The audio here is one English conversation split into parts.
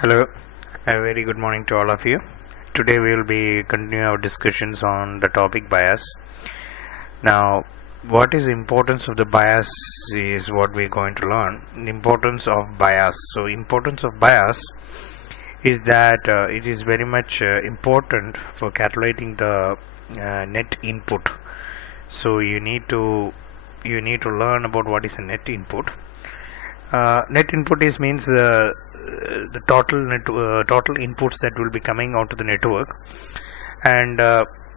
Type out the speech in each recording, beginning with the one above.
Hello, a very good morning to all of you. Today we will be continuing our discussions on the topic bias. Now, what is the importance of the bias is what we're going to learn. The importance of bias. So, importance of bias is that it is very much important for calculating the net input. So, you need to learn about what is a net input. Net input means the total inputs that will be coming onto the network, and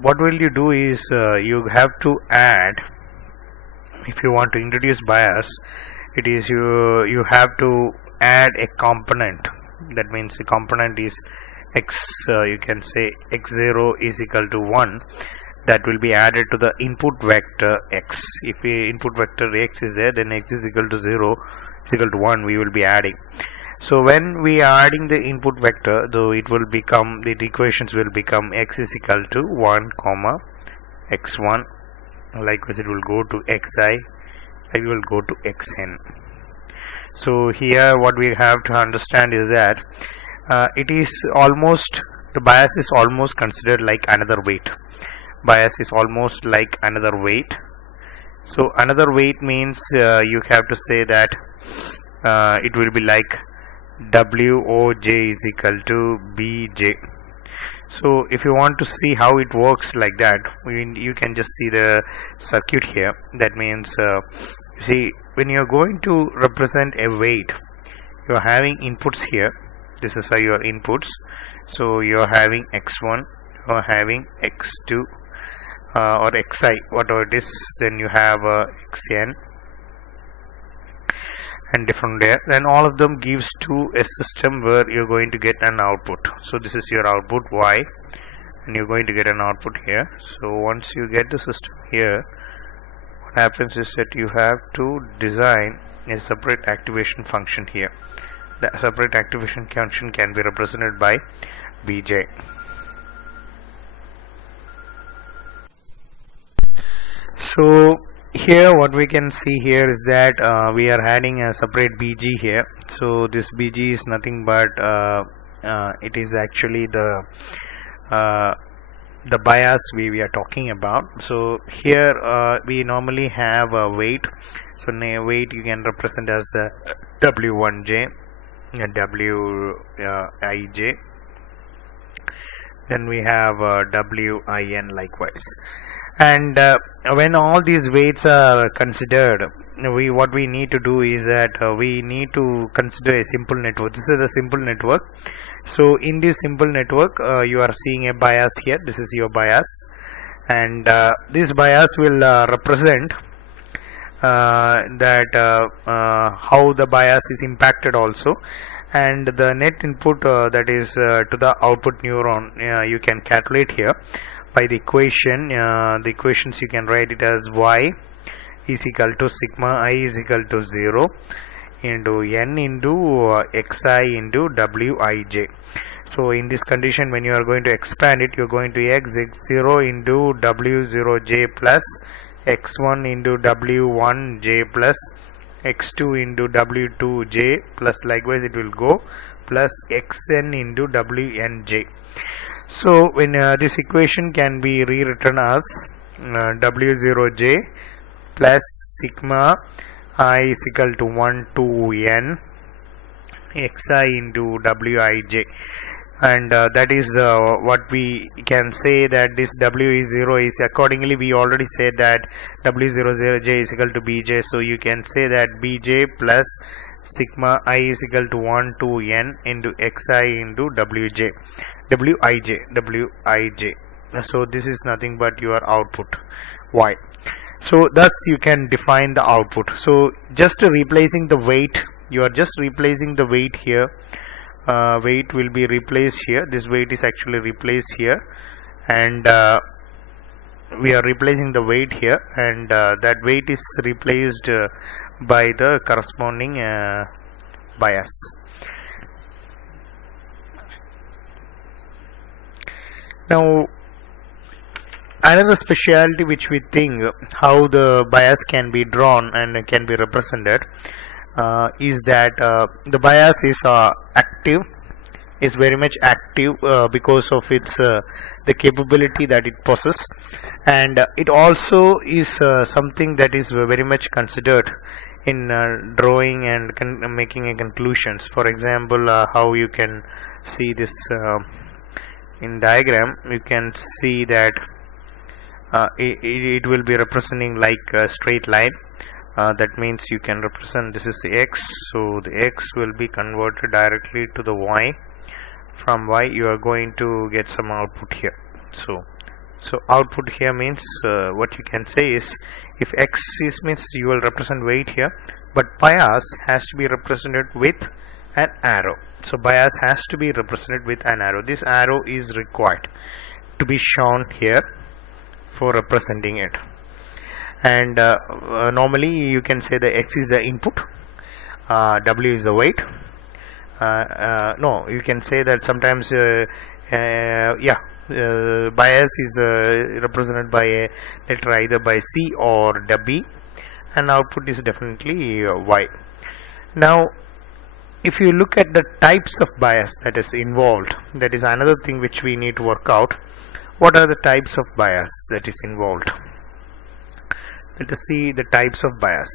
what will you do is you have to add. If you want to introduce bias, it is you have to add a component. That means the component is x. You can say x0 is equal to 1. That will be added to the input vector x. If the input vector x is there, then x is equal to 0 is equal to 1. We will be adding. So when we are adding the input vector, though it will become, the equations will become x is equal to 1 comma x1. Likewise, it will go to xi. It will go to xn. So here, what we have to understand is that it is almost, the bias is almost considered like another weight. Bias is almost like another weight. So another weight means you have to say that it will be like Woj is equal to Bj. So if you want to see how it works like that, you can just see the circuit here. That means you see, when you are going to represent a weight, you are having inputs here. This is your inputs. So you are having x1, you are having x2 or xi, whatever it is. Then you have xn, and different there, then all of them gives to a system where you're going to get an output. So this is your output y, and you're going to get an output here. So once you get the system here, what happens is that you have to design a separate activation function here. The separate activation function can be represented by Bj. So here what we can see here is that we are adding a separate Bg here. So this Bg is nothing but it is actually the bias we are talking about. So here we normally have a weight. So weight you can represent as W1j and Wij. Then we have Win likewise. And when all these weights are considered, what we need to do is that we need to consider a simple network. This is a simple network. So in this simple network, you are seeing a bias here. This is your bias, and this bias will represent that how the bias is impacted also, and the net input that is to the output neuron you can calculate here by the equation. The equations you can write it as y is equal to sigma I is equal to 0 into n into xi into wij. So in this condition, when you are going to expand it, you are going to x0 into w0j plus x1 into w1j plus x2 into w2j plus likewise it will go plus xn into wnj. So when this equation can be rewritten as w0j plus sigma I is equal to 1 to n xi into wij, and that is what we can say that this w is 0 is accordingly. We already said that w00j is equal to bj, so you can say that bj plus sigma I is equal to 1 to n into xi into wij. So this is nothing but your output y. So thus you can define the output. So just replacing the weight, you are just replacing the weight here. Weight will be replaced here. This weight is actually replaced here, and we are replacing the weight here, and that weight is replaced by the corresponding bias. Now another specialty which we think how the bias can be drawn and can be represented is that the bias is active is very much active because of its the capability that it possesses, and it also is something that is very much considered in drawing and making a conclusions. For example, how you can see this in diagram, you can see that it will be representing like a straight line. That means you can represent this is the x, so the x will be converted directly to the y. From y you are going to get some output here. So output here means what you can say is, if x is means you will represent weight here, but bias has to be represented with an arrow. So bias has to be represented with an arrow. This arrow is required to be shown here for representing it. And normally you can say the x is the input, w is the weight. No, you can say that sometimes bias is represented by a letter either by C or W, and output is definitely Y. Now if you look at the types of bias that is involved, that is another thing which we need to work out. What are the types of bias that is involved? Let us see the types of bias.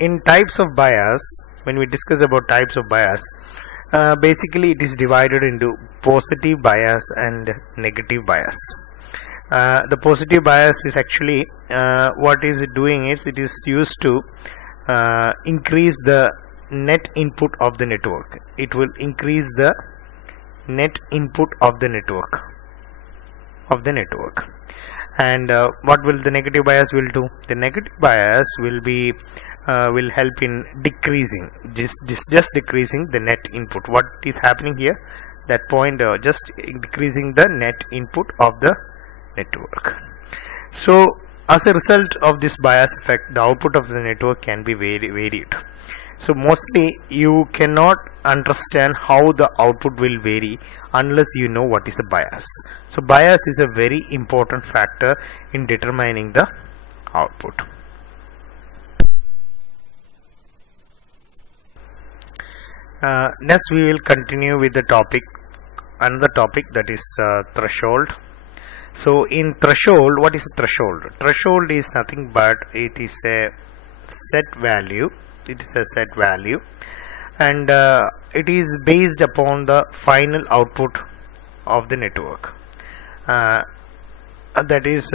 In types of bias, when we discuss about types of bias, basically it is divided into positive bias and negative bias. The positive bias is actually what is it doing is it is used to increase the net input of the network. It will increase the net input of the network and what will the negative bias will do? The negative bias will be will help in decreasing, just decreasing the net input. What is happening here? That point just decreasing the net input of the network. So as a result of this bias effect, the output of the network can be varied. So mostly you cannot understand how the output will vary unless you know what is a bias. So bias is a very important factor in determining the output. Next we will continue with the topic, another topic, that is threshold. So in threshold, what is a threshold? Threshold is nothing but it is a set value. It is a set value, and it is based upon the final output of the network. That is,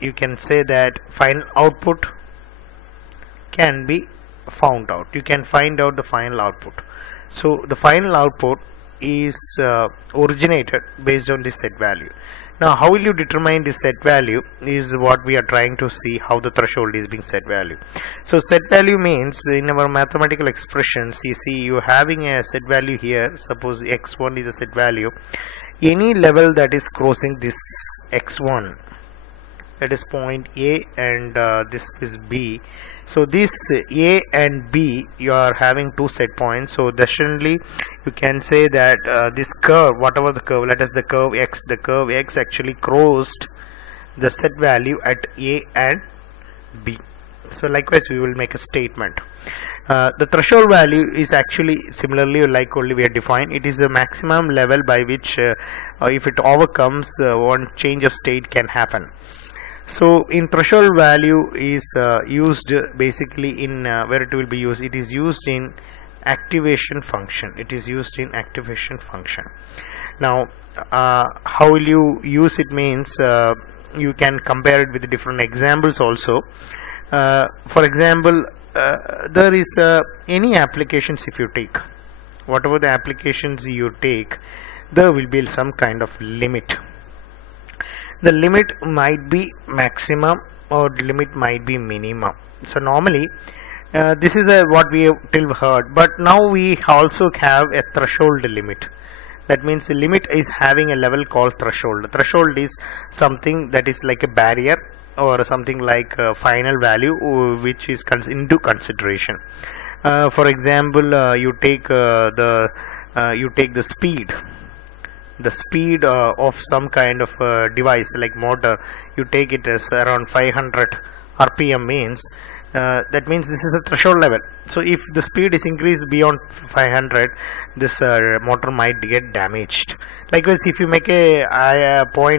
you can say that final output can be found out. You can find out the final output. So the final output is originated based on this set value. Now how will you determine this set value is what we are trying to see, how the threshold is being set value. So set value means in our mathematical expressions, you see you having a set value here. Suppose x1 is a set value. Any level that is crossing this x1, that is point A and this is B. So this A and B, you are having two set points. So definitely you can say that this curve, whatever the curve, let us the curve x actually crossed the set value at A and B. So likewise we will make a statement. The threshold value is actually similarly like only we are defined. It is a maximum level by which if it overcomes one change of state can happen. So in threshold value is used basically in where it will be used. It is used in activation function. It is used in activation function. Now how will you use it means you can compare it with different examples also. For example, there is any applications, if you take whatever the applications you take, there will be some kind of limit. The limit might be maximum or limit might be minimum. So normally this is what we have till heard, but now we also have a threshold limit. That means the limit is having a level called threshold. Threshold is something that is like a barrier or something like a final value which is into consideration. For example, you take the speed. The speed of some kind of device like motor, you take it as around 500 RPM means that means this is a threshold level. So if the speed is increased beyond 500, this motor might get damaged. Likewise, if you make a point